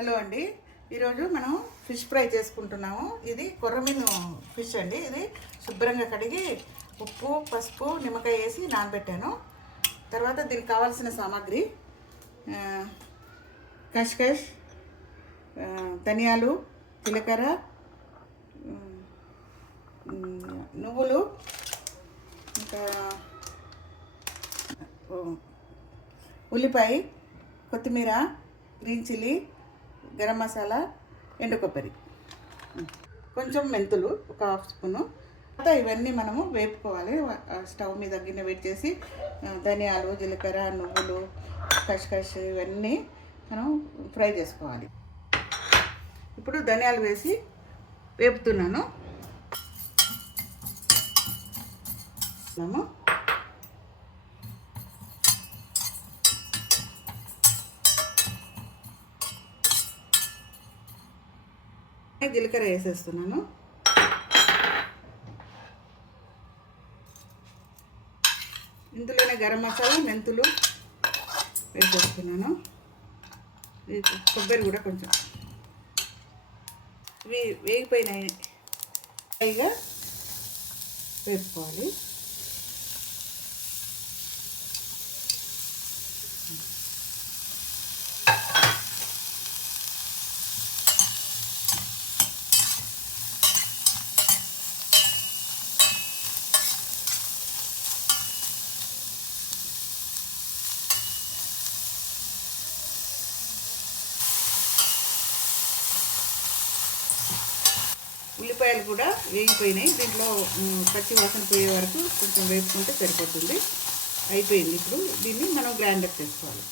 Hello అండి, ఈరోజు మనం ఫిష్ ఫ్రై చేసుకుంటున్నాము. ఇది కొర్రమీను ఫిష్ అండి. ఇది శుభ్రంగా కడిగి ఉప్పు, పసుపు, నిమ్మకాయ వేసి నానబెట్టాను. తర్వాత దీనికి కావాల్సిన సామాగ్రి కష్కష్, ధనియాలు, జీలకర్ర, నువ్వులు, ఇంకా ఉల్లిపాయ, కొత్తిమీర, గ్రీన్ చిల్లీ, గరం మసాలా, ఎండు కొబ్బరి, కొంచెం మెంతులు ఒక హాఫ్ స్పూను. తర్వాత ఇవన్నీ మనము వేపుకోవాలి. స్టవ్ మీద గిన్నె వేడి చేసి ధనియాలు, జీలకర్ర, నువ్వులు, కష్కష్ ఇవన్నీ మనం ఫ్రై చేసుకోవాలి. ఇప్పుడు ధనియాలు వేసి వేపుతున్నాను. జీలకర్ర వేసేస్తున్నాను. ఇందులోనే గరం మసాలా, మెంతులు వేసేస్తున్నాను. కొబ్బరి కూడా కొంచెం. ఇవి వేగిపోయినాయి, పైగా వేసుకోవాలి. ఉల్లిపాయలు కూడా వేగిపోయినాయి. దీంట్లో పచ్చి వాసన పోయే వరకు కొంచెం వేపుకుంటే సరిపోతుంది. అయిపోయింది. ఇప్పుడు దీన్ని మనం గ్రైండర్ చేసుకోవాలి.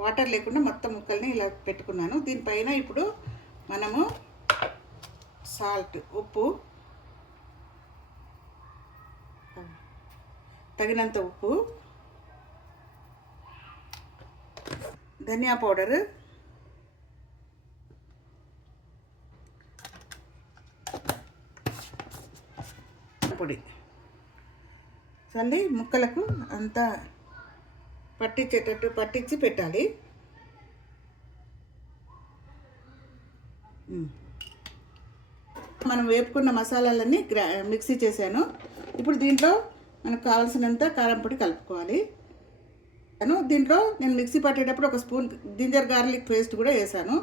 వాటర్ లేకుండా మొత్తం ముక్కల్ని ఇలా పెట్టుకున్నాను. దీనిపైన ఇప్పుడు మనము సాల్ట్, ఉప్పు, తగినంత ఉప్పు, ధనియా పౌడరు, పొడి చల్లి ముక్కలకు అంతా పట్టించి పెట్టాలి. మనం వేపుకున్న మసాలాలన్నీ మిక్సీ చేశాను. ఇప్పుడు దీంట్లో మనకు కావాల్సినంత కారం పొడి కలుపుకోవాలి. దీంట్లో నేను మిక్సీ పట్టేటప్పుడు ఒక స్పూన్ జింజర్ గార్లిక్ పేస్ట్ కూడా వేసాను.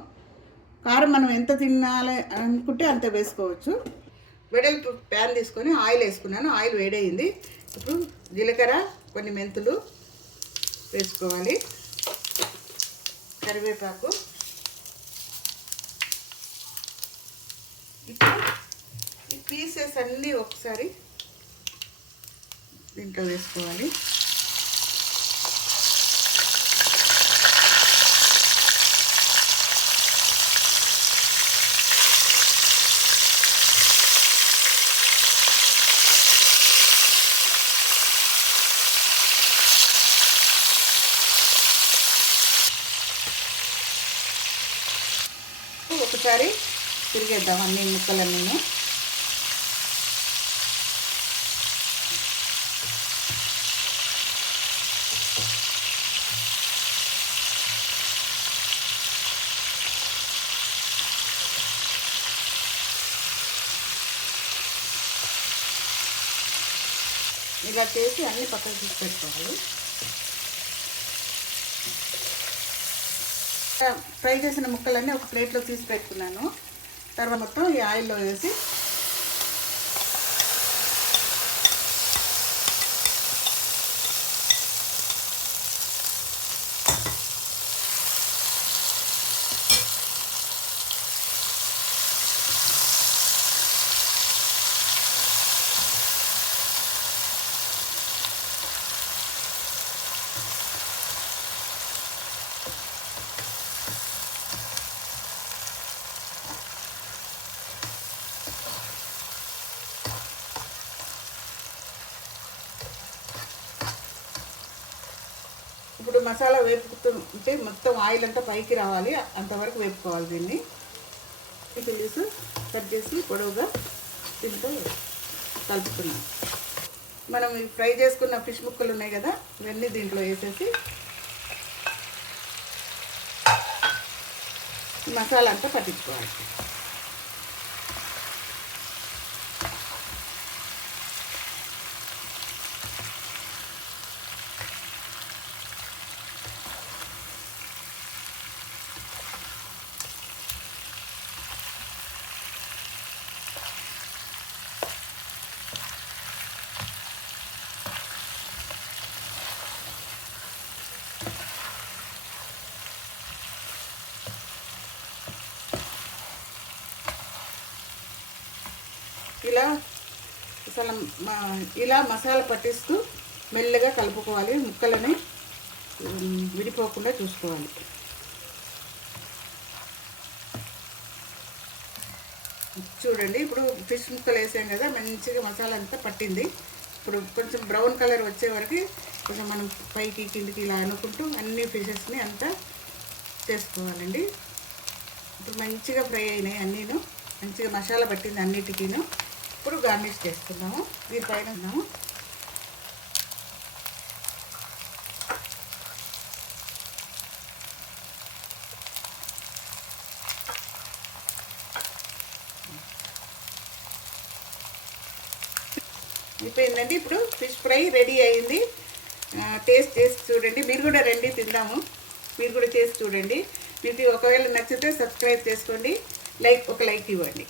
కారం మనం ఎంత తినాలి అనుకుంటే అంత వేసుకోవచ్చు. వెడల్పు ప్యాన్ తీసుకొని ఆయిల్ వేసుకున్నాను. ఆయిల్ వేడయింది. ఇప్పుడు జీలకర్ర, కొన్ని మెంతులు వేసుకోవాలి, కరివేపాకు. ఇప్పుడు ఈ పీసెస్ అన్నీ ఒకసారి దీంట్లో వేసుకోవాలి. ఒకసారి తిరిగేద్దాం అన్ని ముక్కలన్నీ. ఇలా చేసి అన్ని పక్కకు తీసి పెట్టుకోవాలి. ఫ్రై చేసిన ముక్కలన్నీ ఒక ప్లేట్లో తీసి పెట్టుకున్నాను. తర్వాత మొత్తం ఈ ఆయిల్లో వేసి ఇప్పుడు మసాలా వేపుతుంటే మొత్తం ఆయిల్ అంతా పైకి రావాలి, అంతవరకు వేపుకోవాలి. దీన్ని చిల్లీస్ కట్ చేసి పొడవుగా దీంతో కలుపుతున్నాం. మనం ఫ్రై చేసుకున్న ఫిష్ ముక్కలు ఉన్నాయి కదా, ఇవన్నీ దీంట్లో వేసేసి ఈ మసాలా అంతా పట్టించుకోవాలి. ఇలా మసాలా పట్టిస్తూ మెల్లగా కలుపుకోవాలి. ముక్కలని విడిపోకుండా చూసుకోవాలి. చూడండి, ఇప్పుడు ఫిష్ ముక్కలు వేసాం కదా, మంచిగా మసాలా అంతా పట్టింది. ఇప్పుడు కొంచెం బ్రౌన్ కలర్ వచ్చే వరకు కొంచెం మనం పైకి కిందికి ఇలా అనుకుంటూ అన్ని ఫిషెస్ని అంతా చేసుకోవాలండి. ఇప్పుడు మంచిగా ఫ్రై అయినాయి అన్నీను, మంచిగా మసాలా పట్టింది అన్నిటికీను. ఇప్పుడు గార్నిష్ చేసుకుందాము. దీనిపైన ఉన్నాము అయిపోయిందండి. ఇప్పుడు ఫిష్ ఫ్రై రెడీ అయింది. టేస్ట్ చేసి చూడండి. మీరు కూడా రండి తిందాము. మీరు కూడా చేసి చూడండి. మీకు ఒకవేళ నచ్చితే సబ్స్క్రైబ్ చేసుకోండి. ఒక లైక్ ఇవ్వండి.